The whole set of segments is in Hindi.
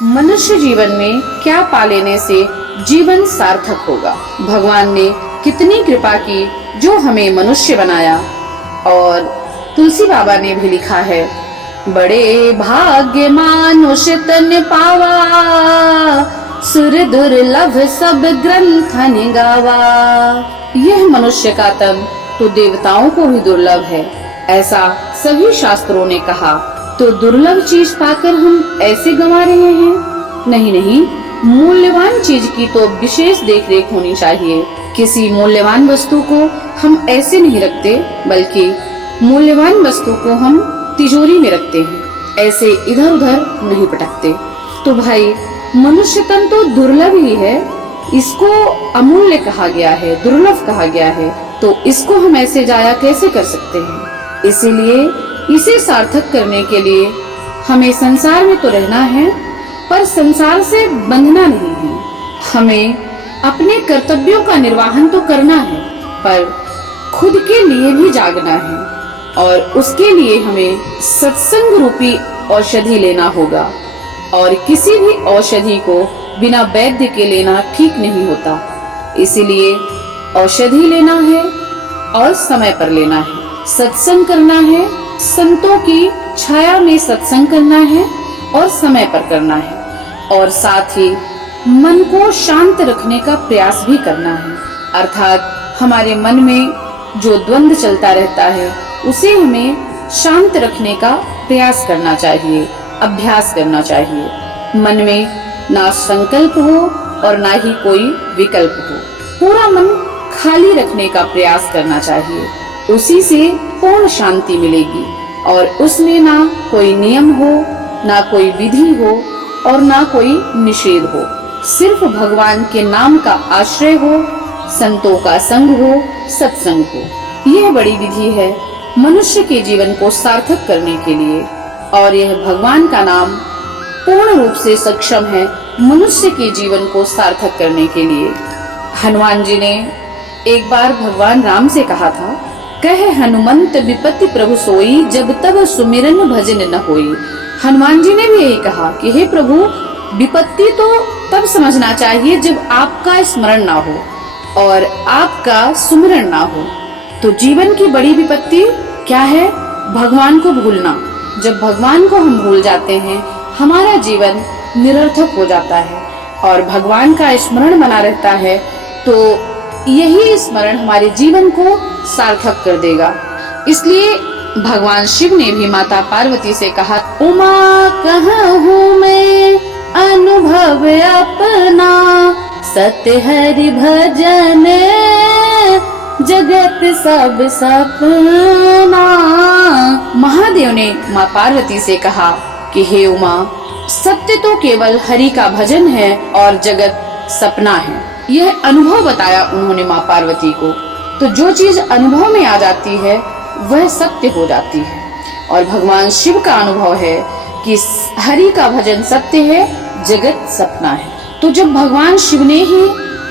मनुष्य जीवन में क्या पा लेने से जीवन सार्थक होगा। भगवान ने कितनी कृपा की जो हमें मनुष्य बनाया। और तुलसी बाबा ने भी लिखा है, बड़े भाग्य मानुष तन पावा, सुर दुर्लभ सब ग्रंथन गावा। यह मनुष्य का तन तो देवताओं को भी दुर्लभ है, ऐसा सभी शास्त्रों ने कहा। तो दुर्लभ चीज पाकर हम ऐसे गंवा रहे हैं? नहीं नहीं, मूल्यवान चीज की तो विशेष देखरेख होनी चाहिए। किसी मूल्यवान वस्तु को हम ऐसे नहीं रखते, बल्कि मूल्यवान वस्तु को हम तिजोरी में रखते हैं, ऐसे इधर उधर नहीं पटकते। तो भाई, मनुष्य तन तो दुर्लभ ही है, इसको अमूल्य कहा गया है, दुर्लभ कहा गया है, तो इसको हम ऐसे जाया कैसे कर सकते हैं। इसीलिए इसे सार्थक करने के लिए हमें संसार में तो रहना है, पर संसार से बंधना नहीं है। हमें अपने कर्तव्यों का निर्वहन तो करना है, पर खुद के लिए भी जागना है। और उसके लिए हमें सत्संग रूपी औषधि लेना होगा। और किसी भी औषधि को बिना वैद्य के लेना ठीक नहीं होता। इसीलिए औषधि लेना है और समय पर लेना है। सत्संग करना है, संतों की छाया में सत्संग करना है और समय पर करना है। और साथ ही मन को शांत रखने का प्रयास भी करना है। अर्थात हमारे मन में जो द्वंद्व चलता रहता है, उसे हमें शांत रखने का प्रयास करना चाहिए, अभ्यास करना चाहिए। मन में ना संकल्प हो और ना ही कोई विकल्प हो। पूरा मन खाली रखने का प्रयास करना चाहिए। उसी से पूर्ण शांति मिलेगी। और उसमें ना कोई नियम हो, ना कोई विधि हो और ना कोई निषेध हो। सिर्फ भगवान के नाम का आश्रय हो, संतों का संग हो, सत्संग हो। यह बड़ी विधि है मनुष्य के जीवन को सार्थक करने के लिए। और यह भगवान का नाम पूर्ण रूप से सक्षम है मनुष्य के जीवन को सार्थक करने के लिए। हनुमान जी ने एक बार भगवान राम से कहा था, कह हनुमंत विपत्ति प्रभु सोई, जब तब सुमिरन भजन न होई। हनुमान जी ने भी यही कहा कि हे प्रभु, विपत्ति तो तब समझना चाहिए जब आपका स्मरण ना हो और आपका सुमिरन ना हो। तो जीवन की बड़ी विपत्ति क्या है? भगवान को भूलना। जब भगवान को हम भूल जाते हैं, हमारा जीवन निरर्थक हो जाता है। और भगवान का स्मरण बना रहता है, तो यही स्मरण हमारे जीवन को सार्थक कर देगा। इसलिए भगवान शिव ने भी माता पार्वती से कहा, उमा कहूँ मैं अनुभव अपना, सत्य हरि भजन जगत सब सपना। महादेव ने माँ पार्वती से कहा कि हे उमा, सत्य तो केवल हरि का भजन है और जगत सपना है। यह अनुभव बताया उन्होंने माँ पार्वती को। तो जो चीज अनुभव में आ जाती है वह सत्य हो जाती है। और भगवान शिव का अनुभव है कि हरि का भजन सत्य है, जगत सपना है। तो जब भगवान शिव ने ही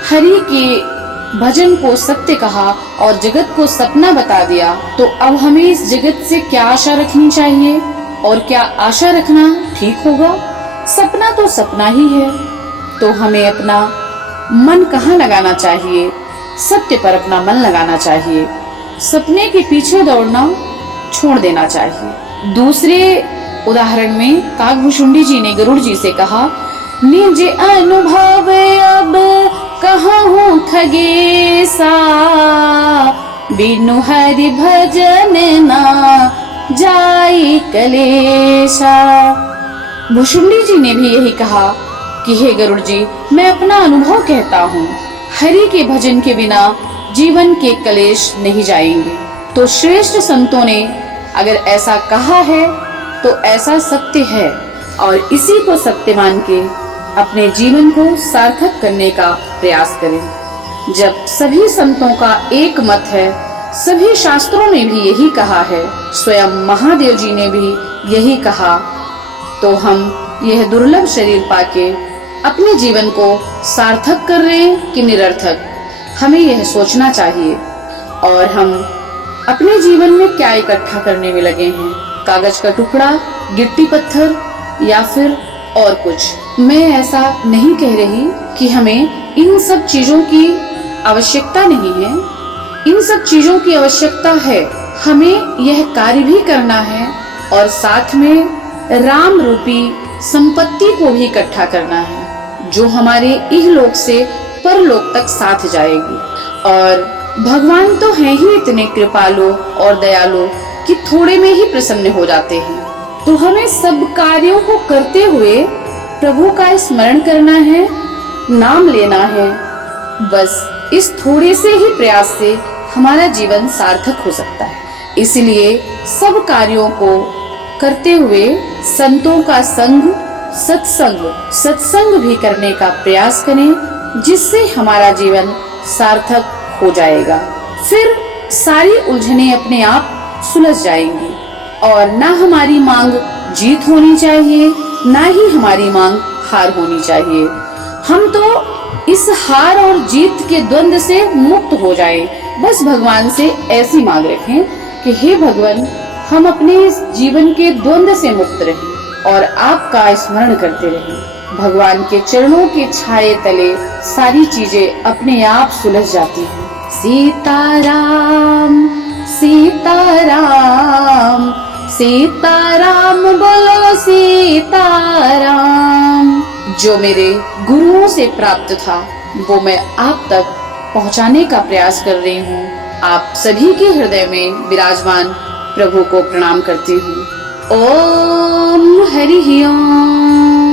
हरि के भजन को सत्य कहा और जगत को सपना बता दिया, तो अब हमें इस जगत से क्या आशा रखनी चाहिए और क्या आशा रखना ठीक होगा? सपना तो सपना ही है। तो हमें अपना मन कहाँ लगाना चाहिए? सत्य पर अपना मन लगाना चाहिए। सपने के पीछे दौड़ना छोड़ देना चाहिए। दूसरे उदाहरण में काकभूषुंडी जी ने गरुड़ जी से कहा, निज अनुभव अब कहूँ खगेसा, बिनु हरि भजन ना जाई कलेशा। भुषुंडी जी ने भी यही कहा कि हे गरुड़ जी, मैं अपना अनुभव कहता हूँ, हरि के भजन के बिना जीवन के कलेश नहीं जाएंगे। तो श्रेष्ठ संतों ने अगर ऐसा कहा है तो ऐसा सत्य है। और इसी को सत्य मान के अपने जीवन को सार्थक करने का प्रयास करें। जब सभी संतों का एक मत है, सभी शास्त्रों ने भी यही कहा है, स्वयं महादेव जी ने भी यही कहा, तो हम यह दुर्लभ शरीर पाके अपने जीवन को सार्थक कर रहे हैं कि निरर्थक, हमें यह सोचना चाहिए। और हम अपने जीवन में क्या इकट्ठा करने में लगे हैं? कागज का टुकड़ा, गिट्टी पत्थर या फिर और कुछ। मैं ऐसा नहीं कह रही कि हमें इन सब चीजों की आवश्यकता नहीं है, इन सब चीजों की आवश्यकता है। हमें यह कार्य भी करना है और साथ में राम रूपी संपत्ति को भी इकट्ठा करना है, जो हमारे इहलोक से परलोक तक साथ जाएगी। और भगवान तो हैं ही इतने कृपालु और दयालु कि थोड़े में ही प्रसन्न हो जाते हैं। तो हमें सब कार्यों को करते हुए प्रभु का स्मरण करना है, नाम लेना है। बस इस थोड़े से ही प्रयास से हमारा जीवन सार्थक हो सकता है। इसलिए सब कार्यों को करते हुए संतों का संग, सत्संग भी करने का प्रयास करें, जिससे हमारा जीवन सार्थक हो जाएगा। फिर सारी उलझनें अपने आप सुलझ जाएंगी और ना हमारी मांग जीत होनी चाहिए, ना ही हमारी मांग हार होनी चाहिए। हम तो इस हार और जीत के द्वंद से मुक्त हो जाएं। बस भगवान से ऐसी मांग रखें कि हे भगवान, हम अपने इस जीवन के द्वंद से मुक्त रहें और आपका स्मरण करते रहें। भगवान के चरणों के छाए तले सारी चीजें अपने आप सुलझ जाती हैं। सीताराम सीताराम सीताराम बोलो सीताराम। जो मेरे गुरुओं से प्राप्त था वो मैं आप तक पहुंचाने का प्रयास कर रही हूँ। आप सभी के हृदय में विराजमान प्रभु को प्रणाम करती हूँ। ओम हरि ओम।